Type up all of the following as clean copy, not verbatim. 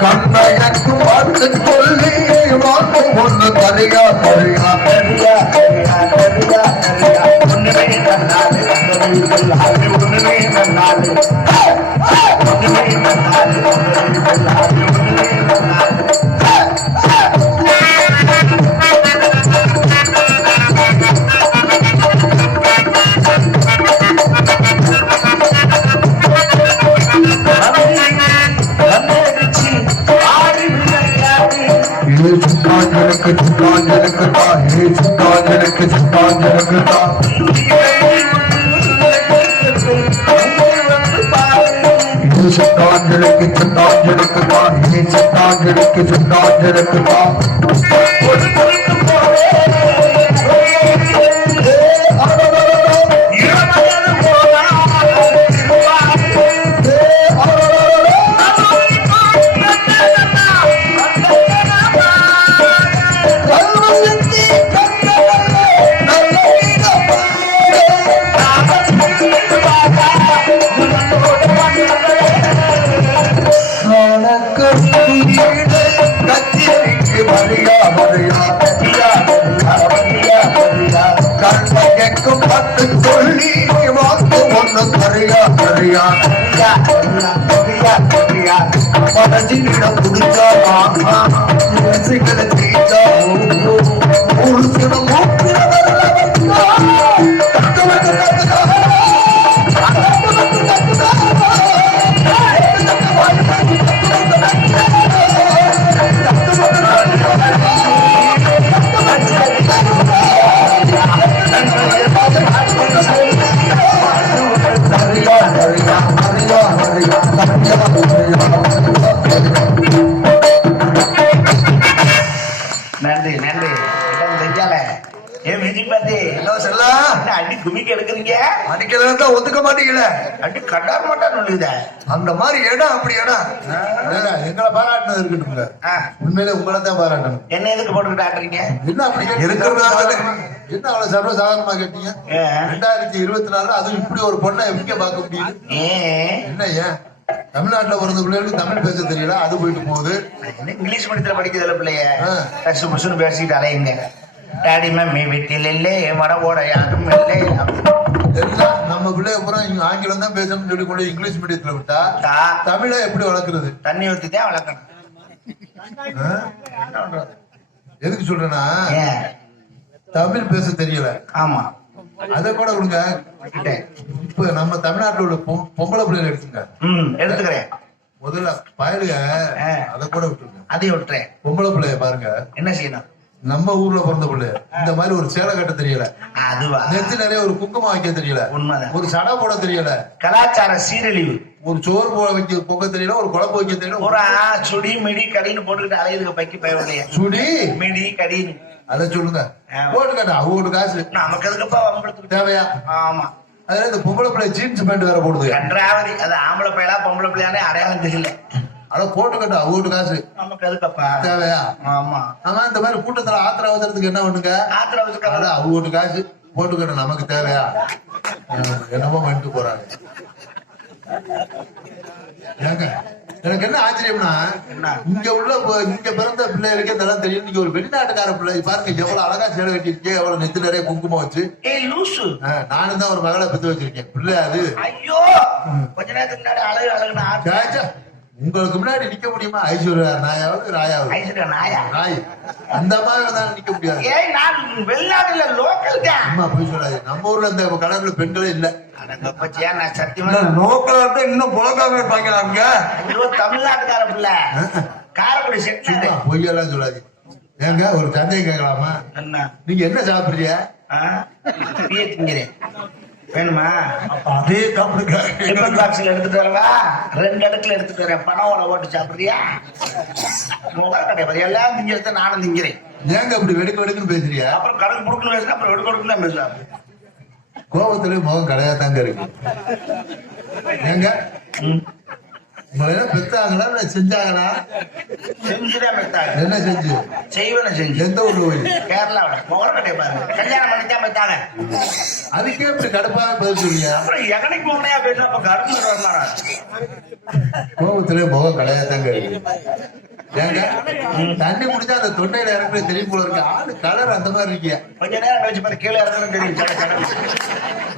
கண்ணையக்கு பார்த்து சொல்லி வாக்கு ஒன்று தரியா தரியா தரியா தரியா தரியா தரியா ஒண்ணுமே நன்னாது ஒண்ணுமே நன்னாது ஒண்ணுமே நன்னாது ஒண்ணுமே நன்னாது சுட்டாஞ்சலுக்கு சுட்டாஞ்சலுக்கு தான் சுட்டாஞ்சலுக்கு சுட்டாஞ்சலுக்கு தான் சுட்டாஞ்சலுக்கு சுட்டாஞ்சலுக்கு தான் சுட்டாஞ்சலுக்கு சுட்டாஞ்சலுக்கு தான் சொல்லி வாக்கு ஒன்று தரியா தரியா படஜினிடம் குடிச்சா ஜெயிச்சா ஒரு சில நன்றி நன்றி அடி குமிக்க எடுக்கிறீங்க அடிக்கிறதா ஒத்துக்க மாட்டீங்களே அடி கட்டார் மாட்டான்னு அந்த மாதிரி இடம் அப்படி இடம் எங்களை பாராட்டினது இருக்கட்டுங்க உண்மையிலே உங்களை தான் பாராட்டணும் என்ன எதுக்கு போட்டுக்கிட்டு ஆட்டுறீங்க என்ன அப்படி இருக்கிறது என்ன அவ்வளவு சர்வசாதாரணமா கேட்டீங்க 2024 அதுவும் இப்படி ஒரு பொண்ணை எங்க பார்க்க முடியும் என்ன ஏன் தமிழ்நாட்டுல பிறந்த பிள்ளைகளுக்கு தமிழ் பேச தெரியல அது போயிட்டு போகுது இங்கிலீஷ் மீடியத்துல படிக்கிறதுல பிள்ளைய கஷ்ட புஷ்னு பேசிக்கிட்டு அலையுங்க டாடி மம்மி வீட்டில் இல்லை மரவோட யாரும் இல்லை எல்லாம் நம்ம பிள்ளைய பூரா ஆங்கிலம் தான் பேசணும்னு சொல்லி கொண்டு இங்கிலீஷ் மீடியத்துல விட்டா தமிழை எப்படி வளர்க்கறது தண்ணி ஊத்தி தான் வளர்க்கணும் எதுக்கு சொல்றேன்னா தமிழ் பேச தெரியல ஆமா அத கூட கொடுங்க இப்ப நம்ம தமிழ்நாட்டுல உள்ள பொம்பளை பிள்ளைகளை எடுத்துங்க எடுத்துக்கிறேன் முதல்ல பயலுக அத கூட விட்டுருங்க அதையும் விட்டுறேன் பொம்பளை பிள்ளைய பாருங்க என்ன செய்யணும் நம்ம ஊர்ல பிறந்த பிள்ளை இந்த மாதிரி ஒரு சேலை கட்ட தெரியல அதுவா நெத்தி நிறைய ஒரு குங்குமம் வைக்க தெரியல உண்மைதான் ஒரு சடை போட தெரியல கலாச்சார சீரழிவு ஒரு சோறு போட வைக்க பொங்க தெரியல ஒரு குழம்பு வைக்க தெரியல ஒரு சுடி மிடி கடின்னு போட்டுக்கிட்டு அலையுதுக்கு பைக்கு பயவில்லையா சுடி மிடி கடின்னு அத சொல்லுங்க போட்டு கேட்டா அவ்வளவு காசு நமக்கு எதுக்குப்பா வம்பளத்துக்கு தேவையா ஆமா அதுல இந்த பொம்பளை பிள்ளை ஜீன்ஸ் பேண்ட் வேற போடுது ரெண்டாவது அது ஆம்பளை பிள்ளையா பொம்பளை பிள்ளையானே அடையாளம் தெரியல அத போட்டுக்கட்டா அவ்வளவு காசு நமக்கு எதுக்கப்பா தேவையா ஆமா ஆமா இந்த மாதிரி கூட்டத்துல ஆத்திர அவசரத்துக்கு என்ன பண்ணுங்க ஆத்திர அவசரம் அவ்வளவு காசு போட்டுக்கட்ட நமக்கு தேவையா என்னமோ வந்துட்டு போறாங்க ஏங்க எனக்கு என்ன ஆச்சரியம்னா இங்க உள்ள இங்க பிறந்த பிள்ளைகளுக்கு இதெல்லாம் தெரியும் நீங்க ஒரு வெளிநாட்டுக்கார பிள்ளை பாருங்க எவ்வளவு அழகா சேலை கட்டிருக்கேன் எவ்வளவு நெத்து நிறைய குங்குமம் வச்சு நானும் தான் ஒரு மகளை பெற்று வச்சிருக்கேன் பிள்ளை அது ஐயோ கொஞ்ச நேரத்துக்கு முன்னாடி அழகு அழகுனா உங்களுக்கு முன்னாடி நிக்க முடியுமா ஐஸ்வர்யா நாயாவது ராயாவது ஐஸ்வர்யா நாயா ராய் அந்த மாதிரி தான் நிக்க முடியாது வெளிநாட்டுல லோக்கல் தான் அம்மா போய் சொல்லாது நம்ம ஊர்ல இந்த கலர்ல பெண்களே இல்ல சத்தியமா லோக்கல் இன்னும் புலக்காம பாக்கலாம்ங்க தமிழ்நாட்டுக்கார பிள்ளை காரக்குடி செட்டு பொய்யெல்லாம் சொல்லாது ஏங்க ஒரு சந்தேகம் கேட்கலாமா நீங்க என்ன சாப்பிடுறீங்க வேணுமா? அப்ப அதே சாப்பிடுங்க. டிஃபன் பாக்ஸ்ல எடுத்துட்டு வரவா? 2 அடுக்குல எடுத்துட்டு வரேன். பணம் ஓலை ஓட்டு சாப்பிடுறியா? முகம் கிடையாது. எல்லாம் திங்கிறத நானும் திங்கிறேன். ஏங்க அப்படி வெடுக்க வெடுக்குன்னு பேசுறியா? அப்புறம் கடுக்கு புடுக்குன்னு பேசுனா அப்புறம் வெடுக்க வெடுக்குன்னு தான் பேசுவாங்க. கோபத்திலே முகம் கடையாதாங்க இருக்கு. ஏங்க பெத்தாங்களா இல்ல செஞ்சாங்களா? செஞ்சுதான் பெத்தாங்க. என்ன செஞ்சு? செய்வன செஞ்சு. எந்த ஊர்ல போய்? கேரளாவோட முகம் கடையை பாருங்க. கல்யாணம் பண்ணித்தான் பெத்தாங்க. அதுக்கே இப்படி கடுப்பாக பேசுறீங்க. அப்புறம் எகனைக்கு முன்னையா பேசுனா அப்ப கரும்பு வரமாறா? கோபத்திலே முகம் கடையாதாங்க இருக்கு. ஏங்க தண்ணி குடிச்சா அந்த தொண்டையில இறக்குற தெரியும் போல இருக்கு. ஆளு கலர் அந்த மாதிரி இருக்கியா? கொஞ்ச நேரம் கழிச்சு பாரு கீழே இறக்குறது தெரியும்.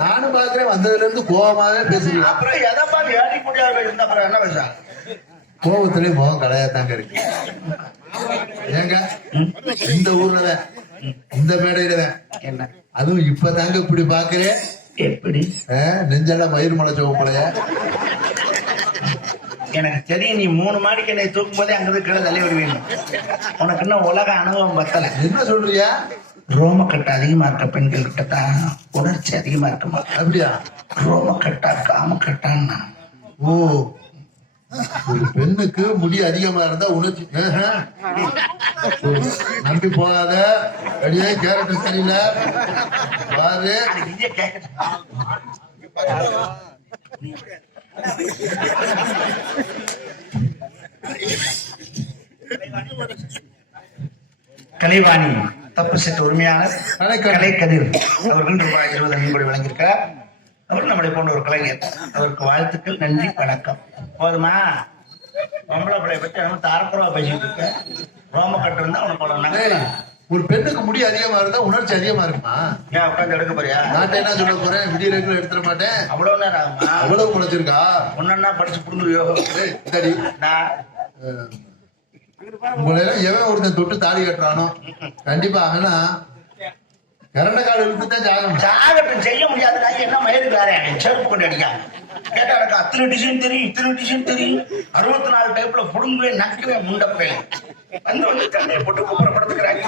நானும் பாக்குறேன் வந்ததுல இருந்து கோபமாவே பேசுறீங்க. அப்புறம் எதை பார்த்து ஏடி முடியாது இருந்தா அப்புறம் என்ன பேசா? கோபத்திலே முகம் கடையாதாங்க இருக்கு. ஏங்க இந்த ஊர்ல இந்த மேடையில என்ன அதுவும் இப்பதாங்க இப்படி பாக்குறேன். எப்படி நெஞ்செல்லாம் மயிர் மலை சோப்பலைய? எனக்கு தெரியும். நீ 3 மாடிக்கு என்னை தூக்கும் போதே அங்கிருந்து கீழே தள்ளி விடுவீங்க. உனக்கு இன்னும் உலக அனுபவம் பத்தல. என்ன சொல்றியா? ரோமக்கட்டு அதிகமா இருக்க பெண்கள் கிட்ட தான் உணர்ச்சி அதிகமா இருக்குமா? அப்படியா? ரோமக்கட்டா காமக்கட்டான்னா? ஓ, ஒரு பெண்ணுக்கு முடி அதிகமா இருந்தா உணர்ச்சி. நம்பி போகாத. அப்படியே கேரக்டர் தெரியல பாரு. கலைவாணி தப்பு செட்டு உரிமையாளர் கலைக்கதிர் அவர்கள் ரூபாய் 20 நன்கொடை வழங்கியிருக்கிறார். அவர் நம்மளை போன்ற ஒரு கலைஞர். அவருக்கு வாழ்த்துக்கள், நன்றி, வணக்கம். போதுமா? பொம்பளை பிள்ளைய பத்தி நம்ம தாரப்புறவா பேசிட்டு இருக்க. ரோமக்கட்டு இருந்தா உனக்கு ஒரு பெண்ணுக்கு முடி அதிகமா இருந்தா உணர்ச்சி அதிகமா இருக்குமா? ஏன் உட்காந்து எடுக்க போறியா? நான் என்ன சொல்ல போறேன்? விடிய ரெகுலர் எடுத்துட மாட்டேன். அவ்வளவு நேரம் ஆகுமா? அவ்வளவு குறைச்சிருக்கா? ஒன்னா படிச்சு புடுங்குவியோ? சரி, நான் உங்களை எல்லாம் எவன் ஒருத்தன் தொட்டு தாலி கட்டுறானோ கண்டிப்பா அவனா கரண்ட கால இழுத்துதான் ஜாகணும். ஜாகட்டும், செய்ய முடியாதுடா. என்ன மயிருக்கு செருப்பு கொண்டு அடிக்காங்க. கேட்டா எனக்கு அத்தனை டிசைன் தெரியும், இத்தனை டிசைன் தெரியும், 64 டைப்ல புடுங்குவேன், நக்குவேன், முண்டப்பேன் வந்து தண்டையை போட்டு கூப்பிடப்படுத்துக்கிறாங்க.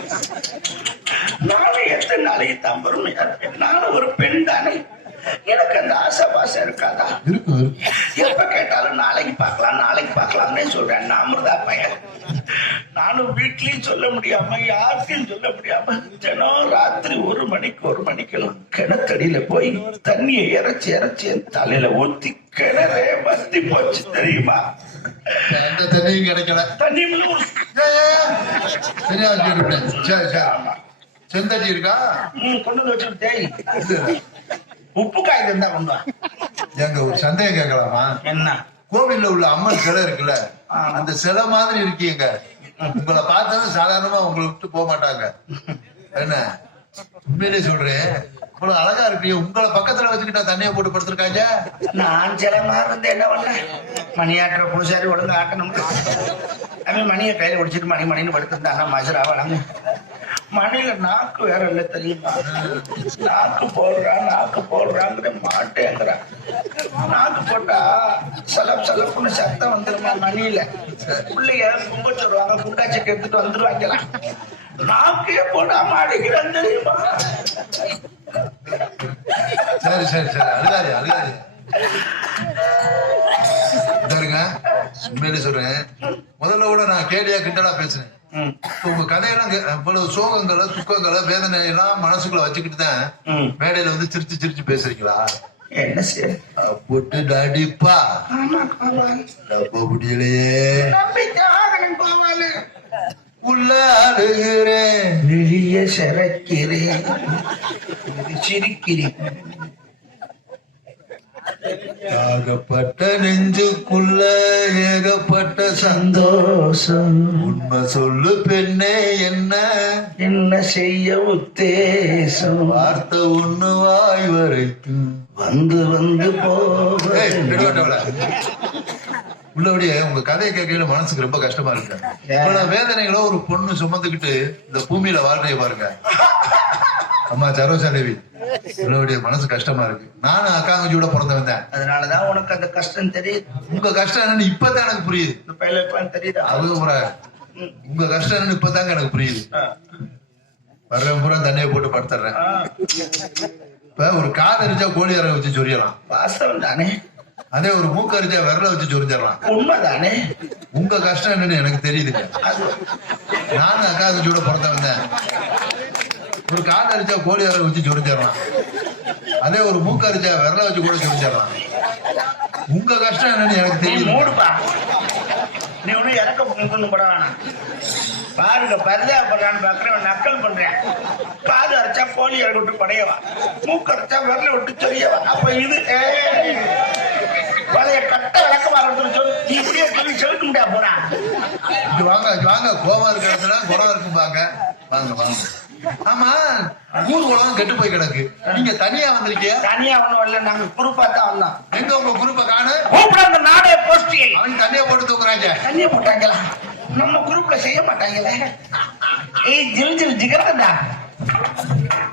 நானும் எத்தனை நாளைக்கு தான் பொறுமையா இருப்பேன்? நானும் ஒரு பெண் தானே. எனக்கு அந்த ஆசை பாசம் இருக்காதா? எப்ப கேட்டாலும் நாளைக்கு பார்க்கலாம் நாளைக்கு பார்க்கலாம்னே சொல்றேன். நான் அமிர்தா பையன். நானும் வீட்லயும் சொல்ல முடியாம யாருக்கும் சொல்ல முடியாம தினம் ராத்திரி 1 மணிக்கு கிணத்தடியில போய் தண்ணியை இறைச்சி என் தலையில ஊத்தி கிணறே வத்தி போச்சு தெரியுமா? தண்ணியும் கிடைக்கல. தண்ணி செந்தட்டி இருக்கா? கொண்டு வந்து வச்சுட்டு உப்பு காய்கறி இருந்தா கொண்டு வா. எங்க ஒரு சந்தேகம் கேட்கலாமா? என்ன? கோவில்ல உள்ள அம்மன் சிலை இருக்குல்ல, அந்த சிலை மாதிரி இருக்கீங்க. உங்களை பார்த்தா சாதாரணமா உங்களை விட்டு போக மாட்டாங்க. என்ன உண்மையிலே சொல்றேன், இவ்வளவு அழகா இருக்கீங்க. உங்களை பக்கத்துல வச்சுக்கிட்டா தண்ணியை போட்டு படுத்திருக்காங்க. நான் சில மாதிரி இருந்து என்ன பண்ணேன்? மணியாட்டுற பூசாரி ஒழுங்கு ஆட்டணும். அவன் மணியை கையில ஒடிச்சிட்டு மணின்னு படுத்திருந்தாங்க. மசரா வளங்க மணியில நாக்கு வேற இல்ல தெரியுமா? நாக்கு போடுறாங்கிற மாட்டேங்கிறான். நாக்கு போட்டா சலப்புன்னு சத்தம் வந்துருமா மணியில? பிள்ளைங்க கும்ப சொல்லுவாங்க, குண்டாச்சிக்கு எடுத்துட்டு வந்துருவாங்கலாம். நாக்கே போடாம அடிக்கிறான் தெரியுமா? சரி அழுகாது. உண்மையிலே சொல்றேன், முதல்ல கூட நான் கேடியா கிட்டடா பேசுறேன். உங்க கதையெல்லாம் இவ்வளவு சோகங்களை துக்கங்களை வேதனை எல்லாம் மனசுக்குள்ள வச்சுக்கிட்டு தான் மேடையில வந்து சிரிச்சு பேசுறீங்களா? என்ன சரி போட்டு நடிப்பா நம்ப முடியலையே. உள்ள அழுகிறேன், வெளிய சிறக்கிறேன், சிரிக்கிறேன். ஆகப்பட்ட நெஞ்சுக்குள்ள ஏகப்பட்ட சந்தோஷம். உண்மை சொல்லு பெண்ணே, என்ன செய்ய உத்தேசம்? வார்த்தை ஒண்ணு வாய் வரைக்கும் வந்து போக. உள்ளபடியே உங்க கதையை கேட்கல மனசுக்கு ரொம்ப கஷ்டமா இருக்கு. இவ்வளவு வேதனைகளோ ஒரு பொண்ணு சுமந்துக்கிட்டு இந்த பூமியில வாழ்க்கைய பாருங்க. அம்மா சரோஜா தேவி, உள்ளபடிய மனசு கஷ்டமா இருக்கு. நானும் அக்காங்கஜியோட பிறந்தவன் தான். அதனாலதான் உனக்கு அந்த கஷ்டம் தெரியுது. உங்க கஷ்டம் என்னன்னு இப்பதான் எனக்கு புரியுது. தெரியுது அது உங்க கஷ்டம் என்னன்னு இப்பதாங்க எனக்கு புரியுது. வர்றவன் பூரா தண்ணியை போட்டு படுத்துறேன். இப்ப ஒரு காது அரிச்சா கோழி இறக வச்சு சொரியலாம். வாஸ்தவம் தானே. அதே ஒரு மூக்கு அரிச்சா விரல வச்சு சொரிஞ்சிடலாம். உண்மைதானே. உங்க கஷ்டம் என்னன்னு எனக்கு தெரியுதுங்க. நானும் அக்கா தங்கச்சியோட பிறந்தவன். ஒரு காது அரிச்சா கோழி இறக வச்சு சொரிஞ்சிடலாம். அதே ஒரு மூக்கு அரிச்சா விரல வச்சு கூட சொரிஞ்சிடலாம். உங்க கஷ்டம் என்னன்னு எனக்கு தெரியுது. மூடுப்பா. நீ ஒன்னும் இறக்க முக்கணும் பட வேணாம். பாருங்க பரிதாபப்படுறான்னு பாக்குறேன், நக்கல் பண்றேன். காது அரைச்சா கோழி இறக்க விட்டு படையவா, மூக்கு அரைச்சா விரல விட்டு சொரியவா. அப்ப இது பழைய கட்ட விளக்க வரணும்னு சொல்லி நீ இப்படியே சொல்லி செலுத்த முடியாது போனா. வாங்க வாங்க, கோவம் இருக்கிற இடத்துல குணம் இருக்கும் பாக்க. வாங்க வாங்க. ஆமா, ஊர் குளம் கெட்டு போய் கிடக்கு. நீங்க தனியா வந்திருக்கீங்க? தனியா ஒண்ணும் வரல, நாங்க குரூப்பா தான் வந்தோம். எங்க உங்க குரூப்ப காணு? அந்த நாடே போஸ்டி அவன் தண்ணியை போட்டு தூக்குறாங்க. தண்ணியை போட்டாங்களா? நம்ம குரூப்ல செய்ய மாட்டாங்களே. ஏய் ஜில் ஜில் ஜிகர்தா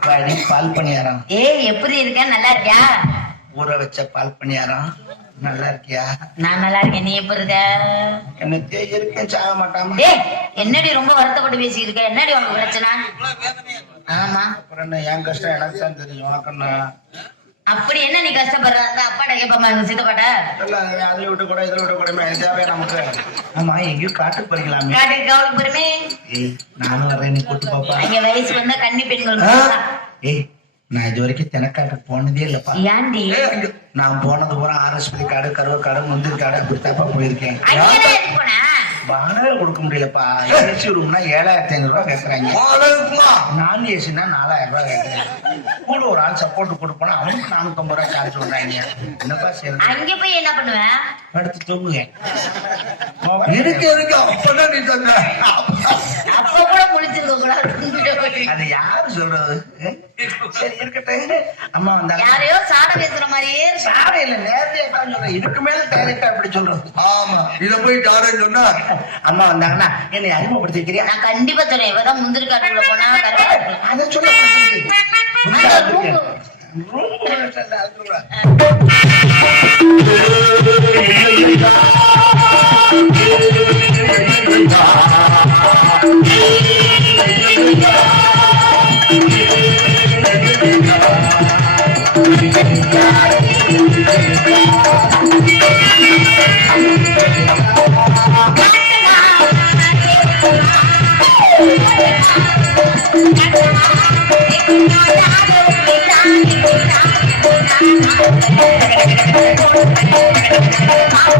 வாடி பால் பணியாரம். ஏய் எப்படி இருக்க? நல்லா இருக்கியா? ஊற வச்ச பால் பணியாரம். நல்லா இருக்கியா? நான் நல்லா இருக்கேன். நீ எப்படி இருக்க? என்ன இருக்கேன், சாக மாட்டாமா. ஏய் என்னடி ரொம்ப வருத்தப்பட்டு பேசிட்டு இருக்க? என்னடி உனக்கு பிரச்சனை? ஆமா, அப்புறம் என்ன, என் கஷ்டம் எனக்கு தான் தெரியும். உனக்குன்னா அப்படி என்ன நீ கஷ்டப்படுற? அந்த அப்பாட்ட கேப்பாமா, எங்க சித்தப்பாட்ட? அதுல விட்டு கூட இதுல விட்டு கூட தேவை நமக்கு. ஆமா, எங்கேயும் காட்டுக்கு போறீங்களாமே? காட்டுக்கு கவலை பெருமே. ஏய் நானும் வர்றேன், நீ கூட்டு பாப்பா. அங்க வயசு வந்தா கன்னி பெண்கள். ஏய் நான் இது வரைக்கும் தெனக்காட்டுக்கு போனதே இல்லப்பா. ஏன்டி? நான் போனது பூரா ஆர்எஸ்பி காடு, கருவ காடு, முந்திரி காடு, அப்படி தாப்பா போயிருக்கேன். வாடகை கொடுக்க முடியலப்பா. ஏசி ரூம்னா 7500 ரூபாய் கேட்கறாங்க. நான் ஏசினா 4000 ரூபாய் கேட்கறாங்க. கூட ஒரு ஆள் சப்போர்ட் கொடுப்போனா அவனுக்கு 450 ரூபாய் சார்ஜ் பண்றாங்க. என்னப்பா சரி, அங்க போய் என்ன பண்ணுவேன்? படுத்து தூங்குவேன். இருக்கு இருக்கு. அப்பதான் நீ சொன்ன. அப்ப கூட முடிச்சிருக்க கூடாது. அது யாரு சொல்றது? சரி இருக்கட்டும். அம்மா வந்தாங்க. யாரையோ சாட பேசுற மாதிரியே இருக்கு. சாரை இல்ல, நேரடியா தான் சொல்றேன். இதுக்கு மேல டைரக்டா அப்படி சொல்றது. ஆமா, இத போய் டாரன்னு சொன்னா அம்மா வந்தாங்கன்னா என்னை அறிமுகப்படுத்தி வைக்கிறியா? நான் கண்டிப்பா சொல்றேன். இவதான் முந்திரி காட்டுக்குள்ள போனா கருவாடு. அதை சொல்ல Thank you.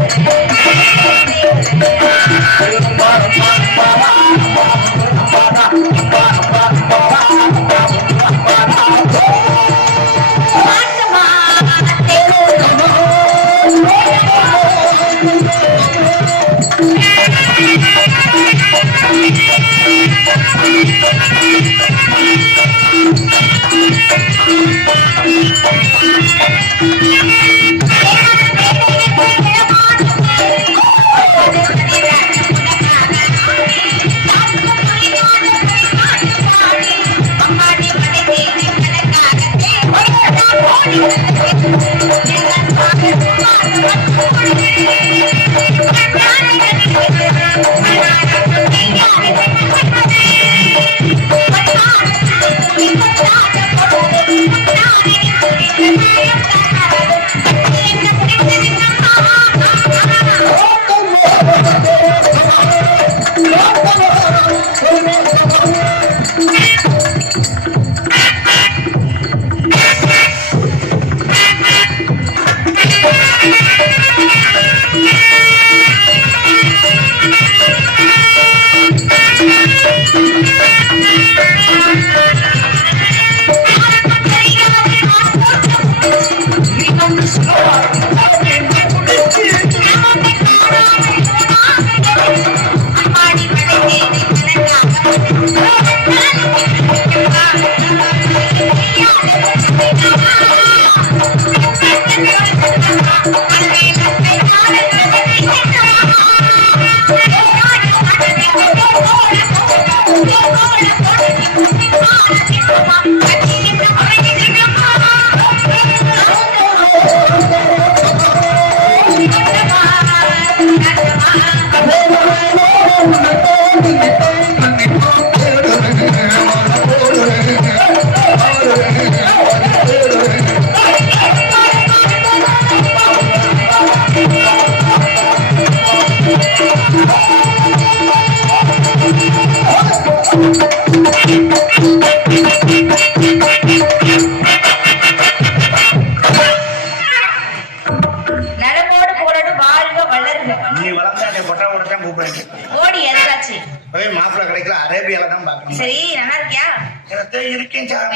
நீ வளர்ந்தா என்னை கொட்டா கொடுத்தா கூப்பிடுறேன். ஓடி எதாச்சு. போய் மாப்பிள்ளை கிடைக்கல அரேபியால தான் பாக்கணும். சரி நல்லா இருக்கியா? எனக்கு இருக்கேன் சார்.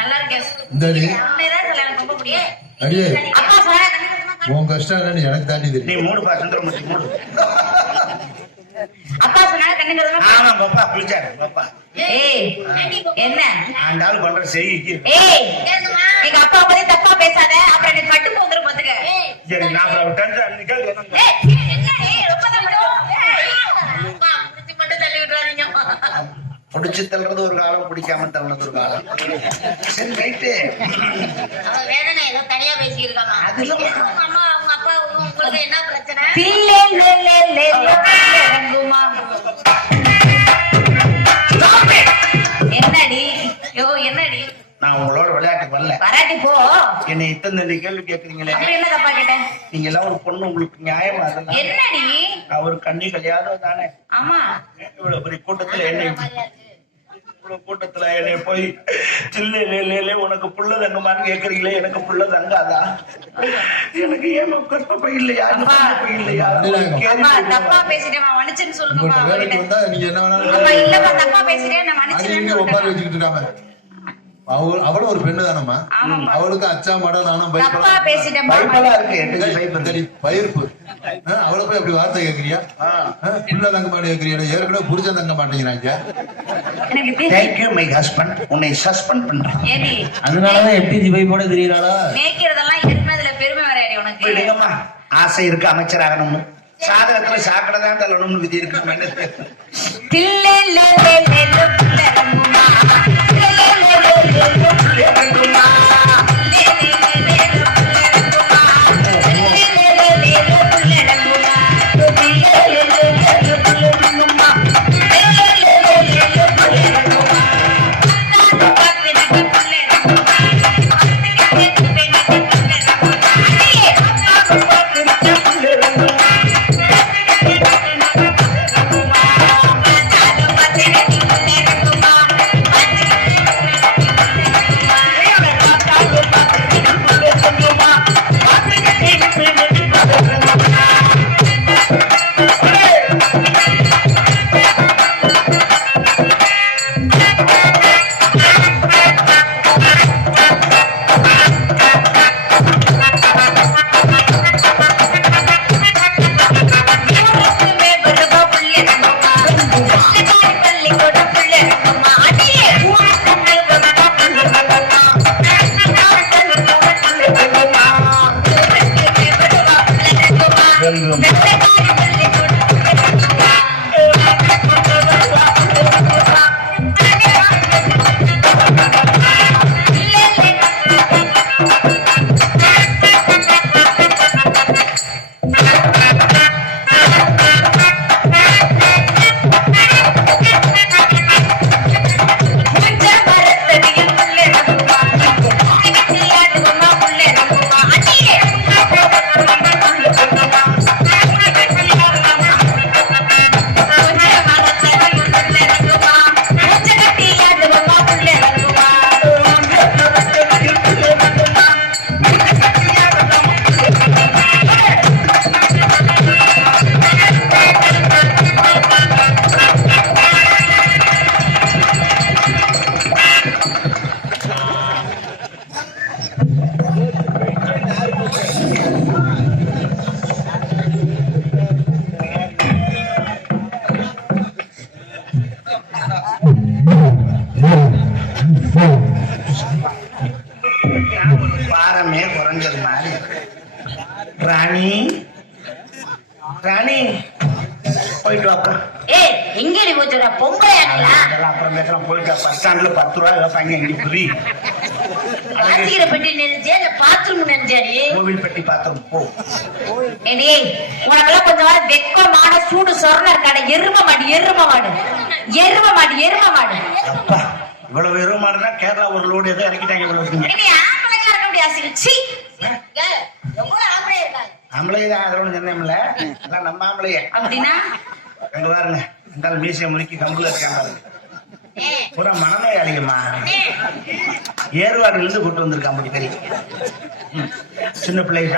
நல்லா இருக்கேன். இந்தாடி உண்மைதான் சொல்ல எனக்கு ரொம்ப பிடிக்கும். அடியே அப்பா சொன்னா உன் கஷ்டம் என்னன்னு எனக்கு தாண்டி நீ தெரியும். மூடு பா சுந்தரமூர்த்தி மூடு. அப்பா சொன்னா கண்ணுங்கிறதுலாம் ஆமா பாப்பா குளிச்சாரு பாப்பா. ஏய் என்ன அந்த ஆள் பண்ற செய்திக்கு. ஏய் எங்க அப்பா பத்தி தப்பா பேசாத, அப்புறம் நீ பட்டு போந்துரும் பாத்துக்க. சரி நான் டென்ஷன் அன்னைக்கு ஏய் என்ன ஏய் ரொம்ப தள்ளிடும். அம்மா புடிச்சு மட்டும் தள்ளி விட்டுறாதீங்க அம்மா. புடிச்சு தள்ளுறது ஒரு காலம், பிடிக்காம தள்ளுறது ஒரு காலம். சரி ரைட்டு. அவ வேதனை ஏதோ தனியா பேசியிருக்காங்க. அம்மா அவங்க அப்பா உங்களுக்கு என்ன பிரச்சனை? என்னடி யோ என்னடி? நான் உங்களோட விளையாட்டுக்கு வரல. வராட்டி போ. என்னை இத்தனை கேள்வி கேக்குறீங்களே, அப்படி என்ன தப்பா கேட்டேன்? நீங்க எல்லாம் ஒரு பொண்ணு, உங்களுக்கு நியாயமா அதெல்லாம்? என்னடி? அவர் கண்ணி கல்யாணம் தானே. ஆமா இவ்வளவு பெரிய கூட்டத்துல என்னை போய் சில்லே உனக்கு புள்ள தங்கமான்னு கேக்குறீங்களே, எனக்கு புள்ள தங்காதா? எனக்கு ஏன் கற்பப்பை இல்லையா, கற்பப்பை இல்லையா? அம்மா தப்பா பேசிட்டேன், மன்னிச்சுன்னு சொல்லுங்கம்மா. உங்கள்ட்ட வேலைக்கு வந்தா நீங்க என்ன வேணாலும் அம்மா இல்லப்பா தப்பா பேசிட்டேன், நான் அது இங்க உட்கார மன்னிச்சுட்டேன். வச்சுக்கிட்டு இருக்காம. அவளும் ஒரு பெண்ணு தானம்மா. ஆமாம்மா. அவளுக்கு அச்சா மடம் நானும் தப்பா பேசிட்டேன்ப்பா. பைப்பலா இருக்கு எனக்கு பைப்பல். பயிர்ப்பு அவளை போய் அப்படி வார்த்தை கேக்குறியா? புள்ள தங்க மாட்டே கேக்குறியா? ஏற்கனவே புரிச்சம் தங்க மாட்டேங்கிறாங்க. எனக்கு தேங்க்யூ மை ஹஸ்பண்ட், உன்னை சஸ்பெண்ட் பண்றேன். ஏடி அதனாலதான் எப்படி பைப்போட தெரியறாளா? மேய்க்கிறதெல்லாம் எதுவுமே அதுல பெருமை வரையாடி உனக்கு. விடுங்கம்மா, ஆசை இருக்கு அமைச்சராகணும்னு, சாதகத்துல சாக்கடை தான் தள்ளணும்னு விதி இருக்கு. தில்லே லே லே லே லே லே ரங்குமா லே லே லே லே லே ரங்குமா லே லே லே லே லே ரங்குமா லே லே லே லே லே ரங்குமா லே லே லே லே லே ரங்குமா லே லே லே லே லே ரங்குமா காப்பி நக்கு புல்லே ரங்குமா அன்னைக்கு பேனக்கு புல்லே ரங்குமா அடியே காப்பி நக்கு புல்லே ரங்குமா பாரமே குறைஞ்சது மாதிரி. ராணி ராணி போயிட்டு வாப்பா. ஏய் எங்கடி போச்சுற பொம்பளையாங்களா? அதெல்லாம் அப்புறம் பேசலாம். போயிட்டு பஸ் ஸ்டாண்ட்ல 10 ரூபா ஏதோ பையன் எங்க புரி பாத்திக்கிற பெட்டி நினைச்சே இல்ல பாத்ரூம் நினைச்சாடி? கோவில் பெட்டி பாத்திரம் போ. ஏடி உனக்கெல்லாம் கொஞ்சம் வர வெக்கமான சூடு சொரண இருக்காட. எரும மாடு எரும மாடு எரும மாடு எரும மாடு. அப்பா இவ்வளவு எருமாடுனா கேரளா ஒரு லோடு ஏதோ இறக்கிட்டாங்க. இவ்வளவு நீ ஆம்பளைங்களா இருக்க முடியாது. சீ எவ்வளவு ஆம்பளை இருக்காங்க. ஆம்பளைதான் அதோட சொன்னேன்ல, எல்லாம் நம்ம ஆம்பளையே. அப்படின்னா அங்க பாருங்க, இந்த மீசிய முறுக்கி கம்புல இருக்காங்க பாருங்க. பூரா மனநோயாளிகம்மா. ஏறுவாடுல இருந்து கூட்டு வந்திருக்கான். அப்படி தெரியும். சின்ன பிள்ளைங்க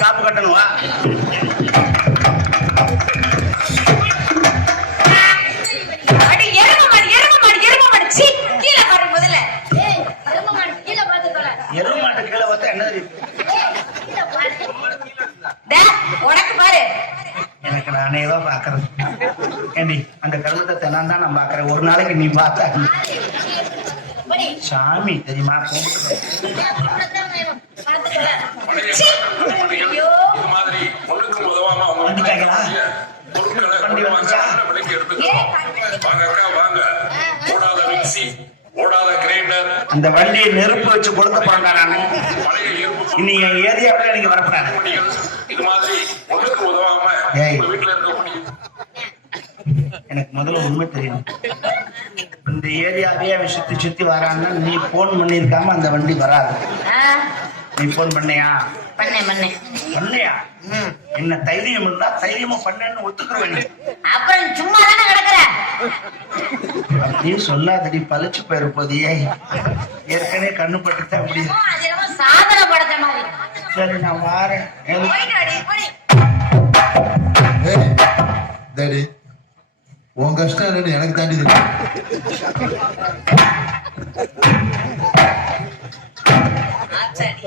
காப்பு கட்டணும் வா. அடி எருமை மாடு, எருமை மாடு, எருமை மாடு. சீ, கீழே பாரு முதல்ல. ஏய், எருமை மாடு கீழே பார்த்து தொலை. எருவு மாட்டு கீழே பார்த்தா என்ன தெரியும்? டே, உனக்கு பாரு. எனக்கு நானே தான் பாக்குறது. ஏண்டி அந்த கருமத்தை நான் தான் நான் பாக்குறேன். ஒரு நாளைக்கு நீ பார்த்தா சாமி தெரியுமா கும்பிட்டு சீ, ஐயோ. வந்துட்டாங்களா? வண்டி வந்துச்சா? அந்த வண்டியை நெருப்பு வச்சு கொடுத்த போறேன் நானு. இனி என் ஏரியாவுல நீங்க வரப்படாது. ஏய், எனக்கு முதல்ல உண்மை தெரியும். இந்த ஏரியாவே அவன் சுத்தி சுத்தி வரான்னா நீ போன் பண்ணிருக்காம அந்த வண்டி வராது. ஆ, நீ போன் பண்ணியா? பண்ணேன். பண்ணியா? என்ன தைரியம் இருந்தா தைரியமா பண்ணேன்னு ஒத்துக்குருவேன். நீ அப்புறம் சும்மா தானே கிடக்குற. அப்படியே சொல்லாதடி பழிச்சு போயிருப்போது. ஏய், ஏற்கனவே கண்ணு பட்டுதான் அப்படி. அது என்னமோ சாதனை படுத்த மாதிரி. சரி நான் வாரேன். போயிட்டு வாடி, போடி. ஏய், டேடி உன் கஷ்டம் என்னன்னு எனக்கு தாண்டி தெரியும். ஆச்சாடி.